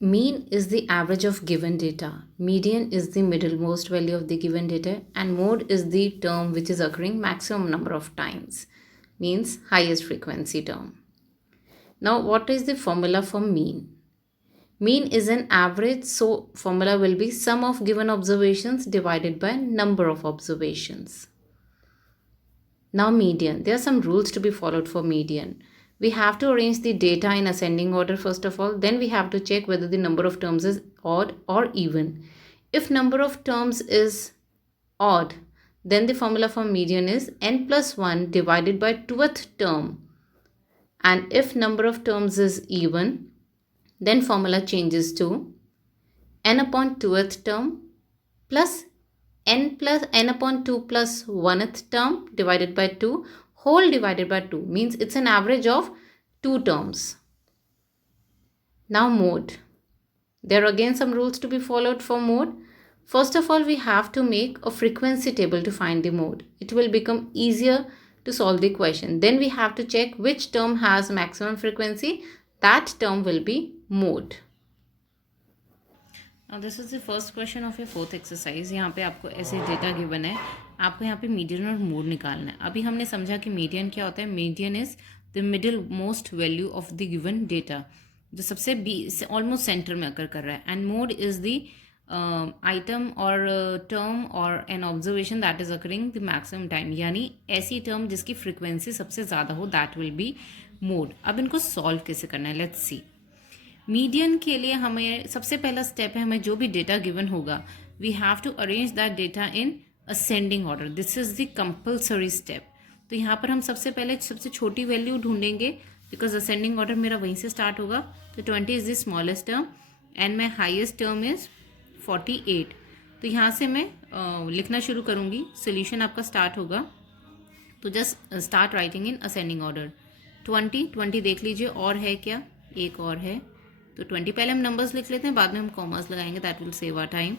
Mean is the average of given data. Median is the middlemost value of the given data, and mode is the term which is occurring maximum number of times, means highest frequency term. Now, what is the formula for mean? Mean is an average, so formula will be sum of given observations divided by number of observations. Now median, there are some rules to be followed for median. We have to arrange the data in ascending order first of all, then we have to check whether the number of terms is odd or even. If number of terms is odd, then the formula for median is n plus 1 divided by 2th term. And if number of terms is even, then formula changes to n upon 2th term plus n upon 2 plus 1th term divided by 2 whole divided by 2, means it's an average of 2 terms. Now mode. There are again some rules to be followed for mode. First of all, we have to make a frequency table to find the mode. It will become easier to solve the question. Then we have to check which term has maximum frequency. That term will be mode. Now this is the first question of your fourth exercise. यहाँ पे आपको ऐसे data given है, आपको यहाँ पे median और mode निकालना है. अभी हमने समझा कि मीडियन क्या होता है. Median is the middle most value of the given data, जो सबसे ऑलमोस्ट सेंटर में अकर कर रहा है. And mode is the item और टर्म और an observation that is occurring the maximum time, यानी ऐसी टर्म जिसकी फ्रिक्वेंसी सबसे ज़्यादा हो, दैट विल बी मोड. अब इनको सॉल्व कैसे करना है, लेट्स सी. मीडियन के लिए हमें सबसे पहला स्टेप है, हमें जो भी डेटा गिवन होगा we have to arrange that data in ascending order. This is the compulsory step. तो यहाँ पर हम सबसे पहले सबसे छोटी वैल्यू ढूंढेंगे, बिकॉज असेंडिंग ऑर्डर मेरा वहीं से स्टार्ट होगा. तो 20 is the smallest term and my highest term is 48. तो यहाँ से मैं लिखना शुरू करूँगी. सोल्यूशन आपका स्टार्ट होगा, तो just start writing in ascending order. 20 देख लीजिए, और है क्या, एक और है. तो 20 पहले हम नंबर्स लिख लेते हैं, बाद में हम कॉमर्स लगाएंगे, that will save our time.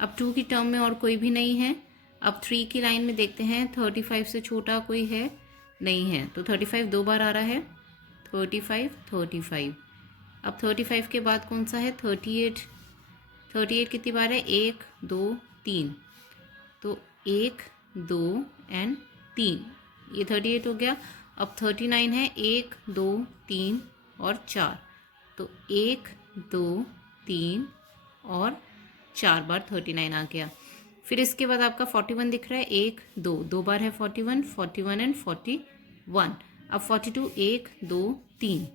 अब 2 की टर्म में और कोई भी नहीं है. अब 3 की लाइन में देखते हैं, 35 से छोटा कोई है, नहीं है. तो 35 दो बार आ रहा है, 35. अब 35 के बाद कौन सा है, 38 कितनी बार है, 1 2 3. तो 1 2 एंड 3, ये 38 हो गया. अब 39 है, 1 2 3 और 4. तो 1 2 3 और 4 बार 39 आ गया. फिर इसके बाद आपका 41 दिख रहा है, 1 2 दो बार है, 41 एंड 41. अब 42 1 2 3.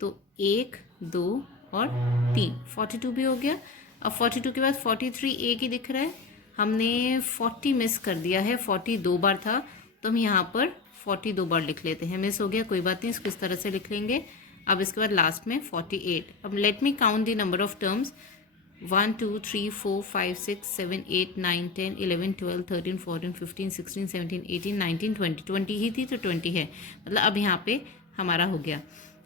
तो 1 2 और 3, 42 भी हो गया. अब 42 के बाद 43 एक ही दिख रहा है, हमने 40 मिस कर दिया है, 40 दो बार था, तो हम यहाँ पर 40 दो बार लिख लेते हैं. मिस हो गया, कोई बात नहीं, इसको इस तरह से लिख लेंगे. अब इसके बाद लास्ट में 48. अब let me count the number of terms. 1 2 3 4 5 6 7 8 9 10 11 12 13 14 15 16 17 18 19 20. 20 ही थी तो 20 है, मतलब अब यहाँ पे हमारा हो गया.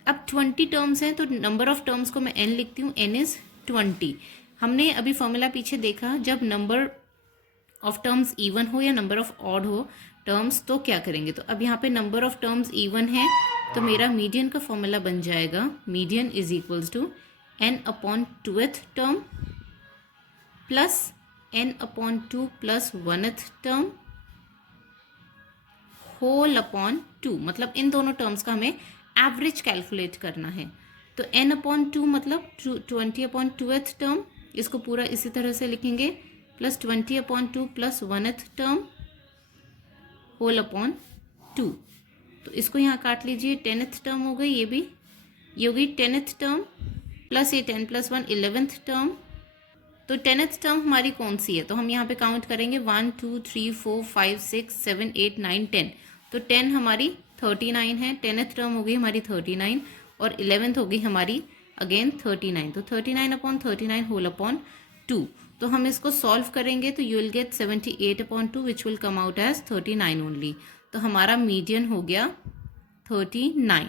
अब 20 टर्म्स हैं, तो नंबर ऑफ टर्म्स को मैं n लिखती हूँ, n इज़ 20. हमने अभी फॉर्मूला पीछे देखा, जब नंबर ऑफ टर्म्स इवन हो या नंबर ऑफ ऑड हो टर्म्स, तो क्या करेंगे. तो अब यहाँ पे नंबर ऑफ टर्म्स इवन है, तो मेरा मीडियन का फॉर्मूला बन जाएगा, median is equals to n upon 2th term plus n upon 2 plus 1th term whole upon 2. मतलब इन दोनों टर्म्स का हमें एवरेज कैलकुलेट करना है. तो n अपॉन 2 मतलब 20 अपॉन 2th टर्म, इसको पूरा इसी तरह से लिखेंगे, plus 20 upon 2 plus 1th term whole upon 2. तो इसको यहाँ काट लीजिए, 10th टर्म हो गई, ये भी, ये हो गई 10th टर्म, प्लस ये 10 प्लस 1 11th टर्म. तो 10th टर्म हमारी कौन सी है, तो हम यहाँ पे काउंट करेंगे 1 2 3 4 5 6 7 8 9 10. तो 10 हमारी 39 है, 10th टर्म हो गई हमारी 39 और 11th हो गई हमारी अगेन 39. तो 39 अपॉन 39 होल अपॉन 2. तो हम इसको सॉल्व करेंगे, तो you will get 78 upon 2 which will come out as 39 only. तो हमारा मीडियन हो गया 39.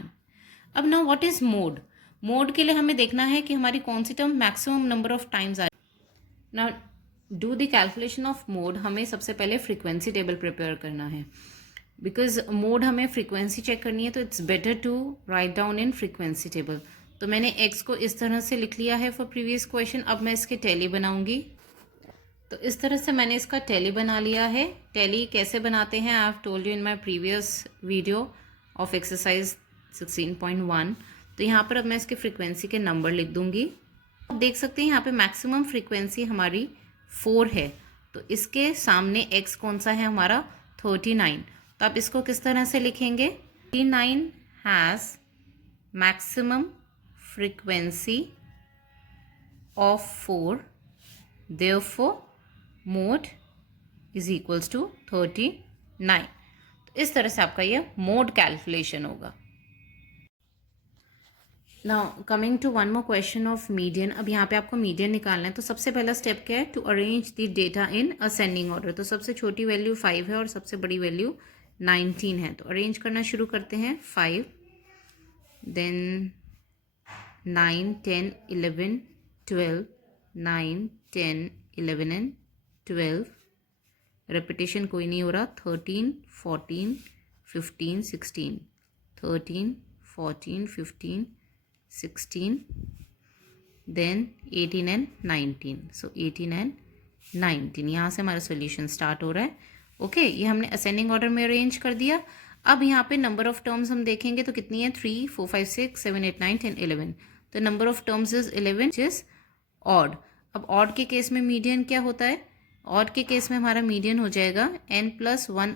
अब now what is mode. Mode के लिए हमें देखना है कि हमारी कौन सी term maximum number of times आ. Now do the calculation of mode. हमें सबसे पहले फ्रीक्वेंसी टेबल प्रिपेयर करना है, बिकॉज मोड हमें फ्रीक्वेंसी चेक करनी है, तो it's better to write down in frequency table. तो मैंने x को इस तरह से लिख लिया है फॉर प्रीवियस क्वेश्चन। अब मैं इसके टैली बनाऊंगी। तो इस तरह से मैंने इसका टैली बना लिया है। टैली कैसे बनाते हैं, I have told you in my previous video of exercise 16.1। तो यहाँ पर अब मैं इसके फ्रीक्वेंसी के नंबर लिख दूंगी। आप देख सकते हैं यहाँ पे मैक्सिमम फ्रीक्वेंसी हमारी 4 है, तो इसके सामने x कौन सा है हमारा 39। तो आप इसको किस तरह से लिखेंगे, 39 has maximum frequency of 4, therefore mode is equals to 39। तो इस तरह से आपका ये मोड कैलकुलेशन होगा। Now coming to one more question of median. अब यहाँ पे आपको मीडियन निकालना है। तो सबसे पहला स्टेप क्या है, to arrange the data in ascending order. तो सबसे छोटी वैल्यू 5 है और सबसे बड़ी वैल्यू 19 है। तो अरेंज करना शुरू करते हैं। 5, देन 9, 10, 11, 12, 9, 10, 11 एंड 12। रेपिटेशन कोई नहीं हो रहा। 13, 14, 15, 16, 13, 14, 15, 16, then 18 and 19। सो 18 and 19 यहाँ से हमारा सोल्यूशन स्टार्ट हो रहा है। ओके, ये हमने असेंडिंग ऑर्डर में अरेंज कर दिया। अब यहाँ पे नंबर ऑफ टर्म्स हम देखेंगे तो कितनी है, 3, 4, 5, 6, 7, 8, 9, 10, 11। तो number of terms is 11 which is odd. अब ऑड के केस में मीडियन क्या होता है, ऑड के केस में हमारा मीडियन हो जाएगा n+1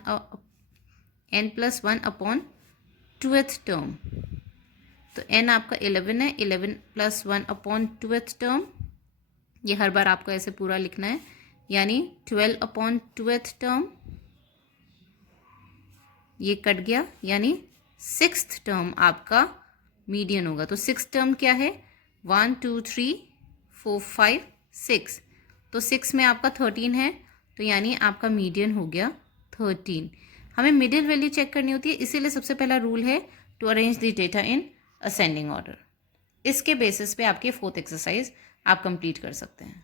अपॉन 2th टर्म। तो n आपका 11 है, 11 + 1 अपॉन 2th टर्म। ये हर बार आपको ऐसे पूरा लिखना है, यानी 12 अपॉन 2th टर्म। ये कट गया, यानी 6th टर्म आपका मीडियन होगा। तो 6th टर्म क्या है, 1, 2, 3, 4, 5, 6। तो 6 में आपका 13 है, तो यानी आपका मीडियन हो गया 13। हमें मिडिल वैल्यू चेक करनी होती है, इसीलिए सबसे पहला रूल है to arrange the data in ascending order. इसके बेसिस पे आपकी 4th एक्सरसाइज आप कंप्लीट कर सकते हैं।